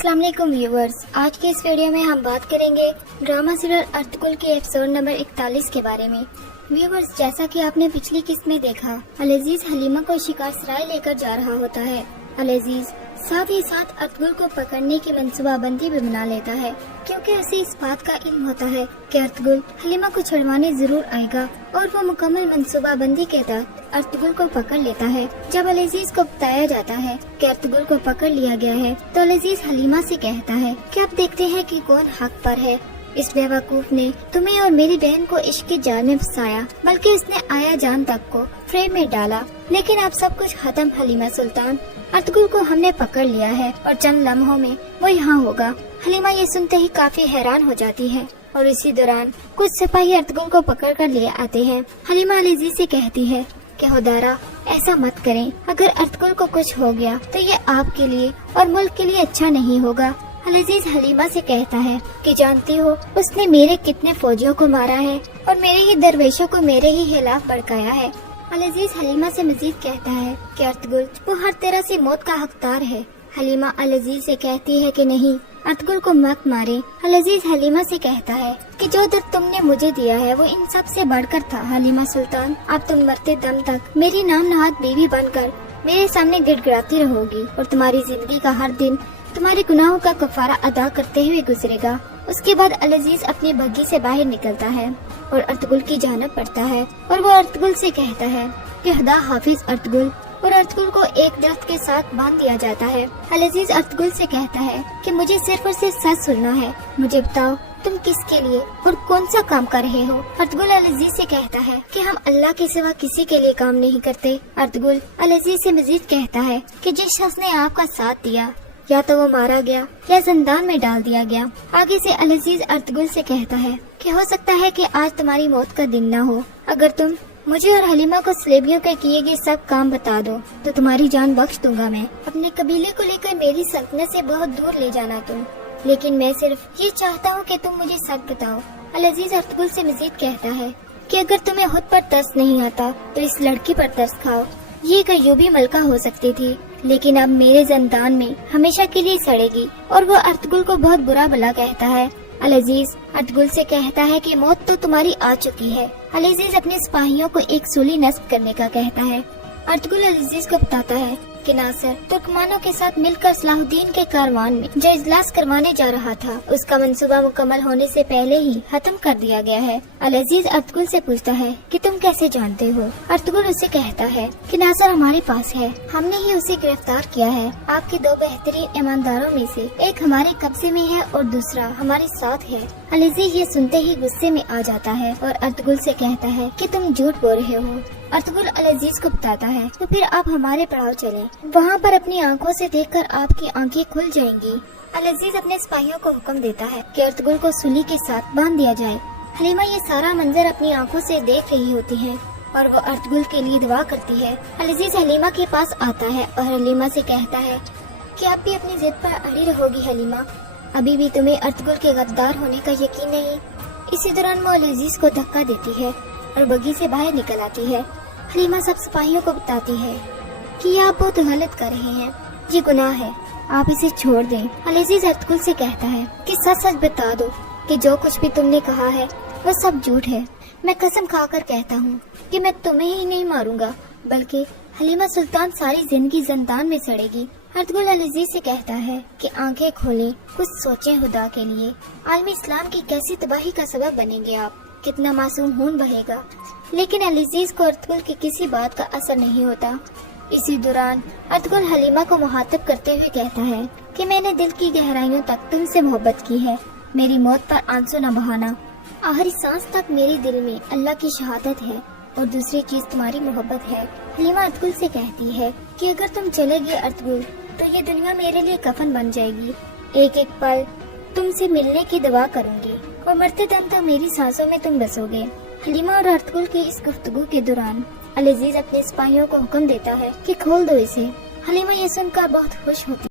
अस्सलाम वालेकुम व्यूवर्स, आज के इस वीडियो में हम बात करेंगे ड्रामा सीरियल अर्तुगरुल के एपिसोड नंबर 41 के बारे में। व्यूवर्स, जैसा कि आपने पिछली किस्त में देखा, अल-अजीज हलीमा को शिकार सराय लेकर जा रहा होता है। अल-अजीज साथ ही साथ अर्तुगरुल को पकड़ने की मंसूबाबंदी भी बना लेता है, क्योंकि उसे इस बात का इल्म होता है कि अर्तुगरुल हलीमा को छुड़वाने जरूर आएगा और वो मुकम्मल मंसूबाबंदी के तहत अर्तुगरुल को पकड़ लेता है। जब अल-अजीज को बताया जाता है कि अर्तुगरुल को पकड़ लिया गया है, तो अल-अजीज हलीमा से कहता है कि अब देखते हैं कि कौन हक पर है। इस बेवकूफ ने तुम्हें और मेरी बहन को इश्क के जाल में फंसाया, बल्कि उसने आया जान तक को फ्रेम में डाला। लेकिन अब सब कुछ खत्म हलीमा सुल्तान, अर्तुगरुल को हमने पकड़ लिया है और चंद लम्हों में वो यहाँ होगा। हलीमा ये सुनते ही काफी हैरान हो जाती है और इसी दौरान कुछ सिपाही अर्तुगरुल को पकड़ कर ले आते हैं। हलीमा अल-अजीज से कहती है कि खुदारा ऐसा मत करें, अगर अर्तुगरुल को कुछ हो गया तो ये आपके लिए और मुल्क के लिए अच्छा नहीं होगा। अल-अजीज हलीमा से कहता है कि जानती हो उसने मेरे कितने फौजियों को मारा है और मेरे ही दरवेशों को मेरे ही खिलाफ भड़काया है। अल-अजीज हलीमा से मजीद कहता है कि अर्तुगरुल वो हर तरह से मौत का हकदार है। हलीमा अल-अजीज से कहती है कि नहीं, अर्तुगरुल को मत मारे। अल-अजीज हलीमा से कहता है कि जो दर्द तुमने मुझे दिया है वो इन सब से बढ़कर था। हलीमा सुल्तान, अब तुम मरते दम तक मेरी नाम नहाद बीवी बनकर मेरे सामने गिड़गिड़ाती रहोगी और तुम्हारी जिंदगी का हर दिन तुम्हारे गुनाहों का कफारा अदा करते हुए गुजरेगा। उसके बाद अल-अजीज अपनी बग्घी से बाहर निकलता है और अर्तुगरुल की जानिब बढ़ता है और वो अर्तुगरुल से कहता है कि खुदा हाफिज अर्तुगरुल, और अर्तुगरुल को एक दरख्त के साथ बांध दिया जाता है। अल-अजीज अर्तुगरुल से कहता है कि मुझे सिर्फ और सिर्फ सच सुनना है, मुझे बताओ तुम किसके लिए और कौन सा काम कर रहे हो। अर्तुगरुल अल-अजीज से कहता है कि हम अल्लाह के सिवा किसी के लिए काम नहीं करते। अर्तुगरुल अल-अजीज से मजीद कहता है कि जिस शख्स ने आपका साथ दिया या तो वो मारा गया या जिंदान में डाल दिया गया। आगे से अल-अजीज अर्तुगरुल से कहता है कि हो सकता है कि आज तुम्हारी मौत का दिन न हो। अगर तुम मुझे और हलीमा को सलेबियों के किए गए सब काम बता दो तो तुम्हारी जान बख्श दूंगा मैं। अपने कबीले को लेकर मेरी सल्तनत से बहुत दूर ले जाना तुम, लेकिन मैं सिर्फ ये चाहता हूँ कि तुम मुझे सच बताओ। अल-अजीज अर्तुगरुल से मजीद कहता है कि अगर तुम्हें खुद पर तरस नहीं आता तो इस लड़की पर तरस खाओ। ये एक अय्यूबी मलका हो सकती थी, लेकिन अब मेरे जिंदान में हमेशा के लिए सड़ेगी। और वो अर्तुगरुल को बहुत बुरा भला कहता है। अल-अजीज अर्तुगरुल से कहता है कि मौत तो तुम्हारी आ चुकी है। अल-अजीज अपने सिपाहियों को एक सूली नस्ब करने का कहता है। अर्तुगरुल अल-अजीज को बताता है कि नासिर तुर्कमानों के साथ मिलकर सलाहुद्दीन के कारवान में जो इजलास करवाने जा रहा था, उसका मंसूबा मुकम्मल होने से पहले ही खत्म कर दिया गया है। अल-अजीज अर्तुगरुल से पूछता है कि तुम कैसे जानते हो। अर्तुगरुल उसे कहता है कि नासिर हमारे पास है, हमने ही उसे गिरफ्तार किया है। आपके दो बेहतरीन ईमानदारों में से एक हमारे कब्जे में है और दूसरा हमारे साथ है। अल-अजीज ये सुनते ही गुस्से में आ जाता है और अर्तुगरुल से कहता है कि तुम झूठ बोल रहे हो। अर्तुगरुल अल-अजीज को बताता है तो फिर आप हमारे पड़ाव चलें, वहाँ पर अपनी आंखों से देखकर आपकी आंखें खुल जाएंगी। अल-अजीज अपने सिपाहियों को हुक्म देता है कि अर्तुगरुल को सूली के साथ बांध दिया जाए। हलीमा ये सारा मंजर अपनी आंखों से देख रही होती है और वो अर्तुगरुल के लिए दुआ करती है। अल-अजीज हलीमा के पास आता है और हलीमा से कहता है कि आप भी अपनी जिद पर अड़ी रहोगी हलीमा, अभी भी तुम्हें अर्तुगरुल के गद्दार होने का यकीन नहीं। इसी दौरान वो अल-अजीज को धक्का देती है और बग्घी से बाहर निकल आती है। हलीमा सब सिपाहियों को बताती है कि आप बहुत गलत कर रहे हैं, ये गुनाह है, आप इसे छोड़ दें। अल-अजीज अर्तुगरुल से कहता है कि सच सच बता दो कि जो कुछ भी तुमने कहा है वो सब झूठ है। मैं कसम खाकर कहता हूँ कि मैं तुम्हें ही नहीं मारूंगा, बल्कि हलीमा सुल्तान सारी जिंदगी जिंदान में सड़ेगी। अर्तुगरुल अल-अजीज से कहता है कि आंखें खोलें, कुछ सोचें खुदा के लिए। आलमी इस्लाम की कैसी तबाही का सबब बनेंगे आप, कितना मासूम खून बहेगा। लेकिन अल-अजीज को अर्तुगरुल की किसी बात का असर नहीं होता। इसी दौरान अर्तुगरुल हलीमा को मुखातिब करते हुए कहता है कि मैंने दिल की गहराइयों तक तुमसे मोहब्बत की है, मेरी मौत पर आंसू न बहाना। आखिरी सांस तक मेरे दिल में अल्लाह की शहादत है और दूसरी चीज तुम्हारी मोहब्बत है। हलीमा अर्तुगरुल से कहती है कि अगर तुम चले गए अर्तुगरुल तो ये दुनिया मेरे लिए कफन बन जाएगी। एक एक पल तुमसे मिलने की दुआ करूंगी और मरते दम तक मेरी सांसों में तुम बसोगे। हलीमा और अर्तुगरुल की इस गुफ्तगू के दौरान अल-अजीज अपने सिपाहियों को हुक्म देता है कि खोल दो इसे। हलीमा ये सुनकर बहुत खुश होती